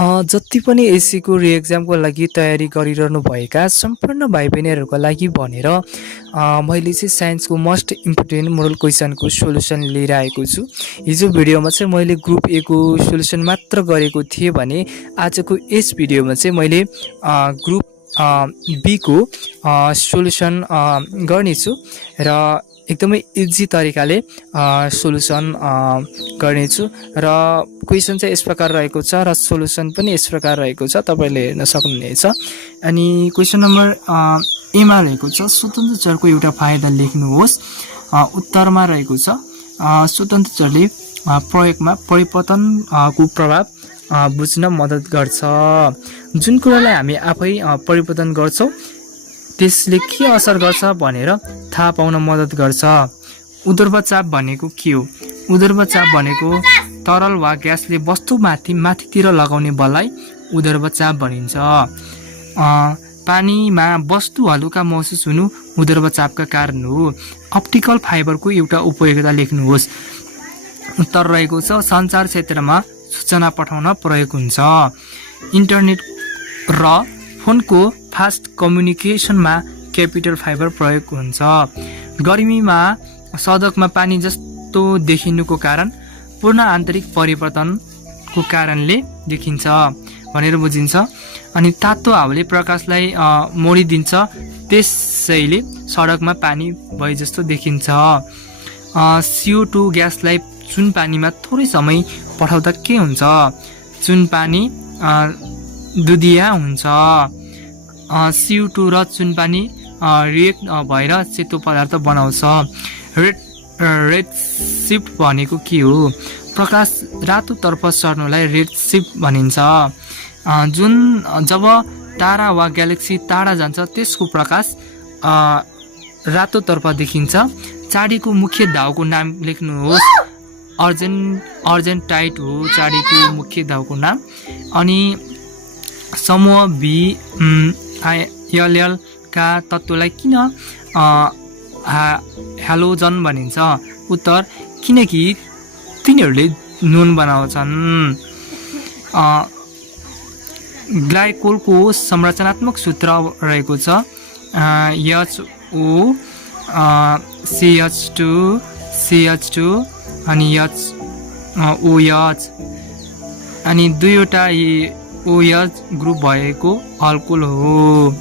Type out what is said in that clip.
जति पनि एससीको रिएक्जामको लागि तयारी गरिरहनु भएका सम्पूर्ण भाइ बहिनीहरूको लागि भनेर मैले चाहिँ साइन्सको मोस्ट इम्पोर्टेन्ट मोडल क्वेसनको सोल्युसन लिएर आएको छु। हिजो भिडियोमा चाहिँ मैले ग्रुप ए को सोल्युसन मात्र गरेको थिएँ भने आजको यस भिडियोमा चाहिँ मैले ग्रुप बी को सोल्युसन गर्नेछु र एकदमै इजी तरिकाले सोल्युसन गर्नेछु र क्वेसन चाहिँ यस प्रकार रहेको छ र सोल्युसन पनि यस प्रकार रहेको छ, तपाईँले हेर्न सक्नुहुनेछ। अनि क्वेसन नम्बर एमा रहेको छ स्वतन्त्र चरको एउटा फाइदा लेख्नुहोस्। उत्तरमा रहेको छ स्वतन्त्र चरले प्रयोगमा परिवर्तनको प्रभाव बुझ्न मद्दत गर्छ। जुन कुरालाई हामी आफै परिवर्तन गर्छौँ त्यसले के असर गर्छ भनेर थाहा पाउन मद्दत गर्छ। उदर्भ चाप भनेको के हो? उदर्भ चाप भनेको तरल वा ग्यासले वस्तुमाथि माथितिर लगाउने बललाई उदर्भ चाप भनिन्छ। पानीमा वस्तु हलुका महसुस हुनु उदर्भ चापका कारण हो। अप्टिकल फाइबरको एउटा उपयोगिता लेख्नुहोस्। उत्तर रहेको छ सञ्चार क्षेत्रमा सूचना पठाउन प्रयोग हुन्छ। इन्टरनेट र फोनको फास्ट कम्युनिकेसनमा क्यापिटल फाइबर प्रयोग हुन्छ। गर्मीमा सडकमा पानी जस्तो देखिनुको कारण पूर्ण आन्तरिक परिवर्तनको कारणले देखिन्छ भनेर बुझिन्छ। अनि तातो हावाले प्रकाशलाई मोडिदिन्छ, त्यसैले सडकमा पानी भए जस्तो देखिन्छ। CO2 ग्यासलाई चुन पानीमा थोरै समय पठाउँदा के हुन्छ? चुन पानी दुधिया हुन्छ। CO2 र चुन पानी रिएक्ट भएर सेतो पदार्थ बनाउँछ। रेड शिफ्ट भनेको के हो? प्रकाश रातोतर्फ सर्नुलाई रेड शिफ्ट भनिन्छ। जब तारा वा ग्यालेक्सी टाढा जान्छ त्यसको प्रकाश रातोतर्फ देखिन्छ। चाँडीको मुख्य धाउको नाम लेख्नुहोस्। अर्जेन्टाइट हो चाँडीको मुख्य धाउको नाम। अनि समूह BILL का तत्त्वलाई किन हेलोजन भनिन्छ? उत्तर किनकि तिनीहरूले नुन बनाउँछन्। ग्लाइकोलको संरचनात्मक सूत्र रहेको छ HO CH2 अनि OH अनि दुईवटा OH ग्रुप भएको अल्कोहल हो।